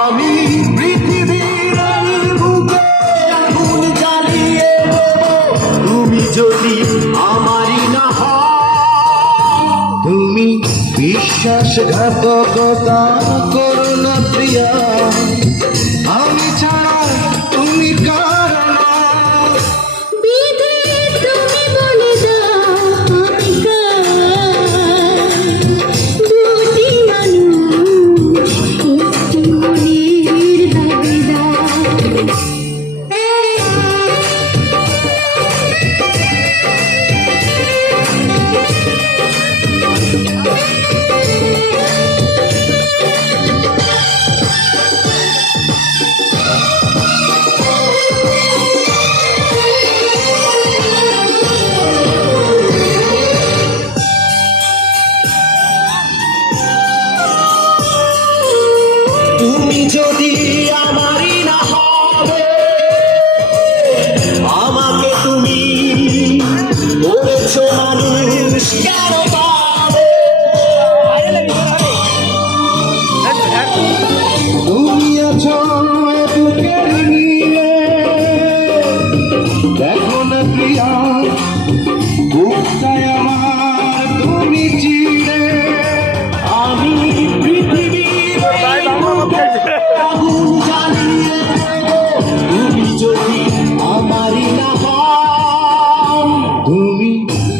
আমি পৃথিবীর বুকে আগুন জ্বালিয়ে তুমি যদি আমারই না হও, তুমি বিশ্বাসঘাতকতা করো না প্রিয়া, আমি ছাড়া তুমি কার না। তুমি যদি আমারই না হবে, আমাকে তুমি বলেছো মানুষ কেন পাবে, তুমি আছো বুকের নিয়ে, দেখো না প্রিয়া বুকটায় আমার তুমি চিড়ে, আমি পৃথিবীর আগুন জ্বালিয়ে তুমি যদি আমারই না হও, তুমি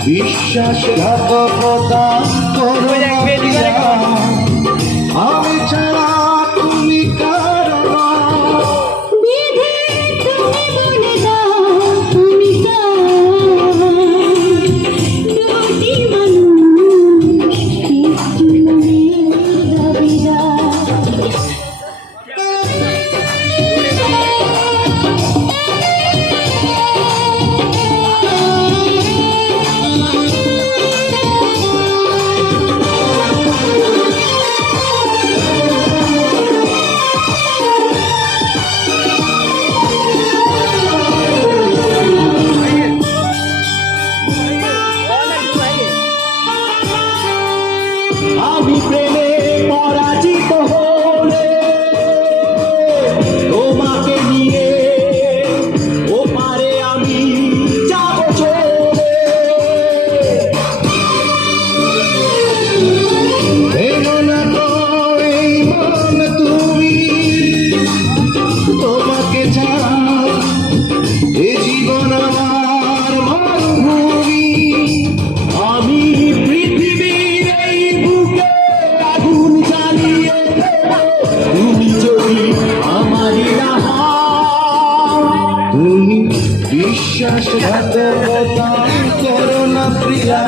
বিশ্বাসঘাতকতা করো না প্রিয়া, আমি ছাড়া তুমি কার না। আমি প্রেমে পরাজিত হলে তোমাকে নিয়ে ওপারে আমি যাব চলে, ভেঙো না তো এই মন তুমি, তোমাকে ছাড়া এ জীবন আমার মরুভূমি, আমি পৃথিবীর এই বুকে আগুন জ্বালিয়ে তুমি যদি আমারই না হও, তুমি বিশ্বাসঘাতকতা করো না প্রিয়া।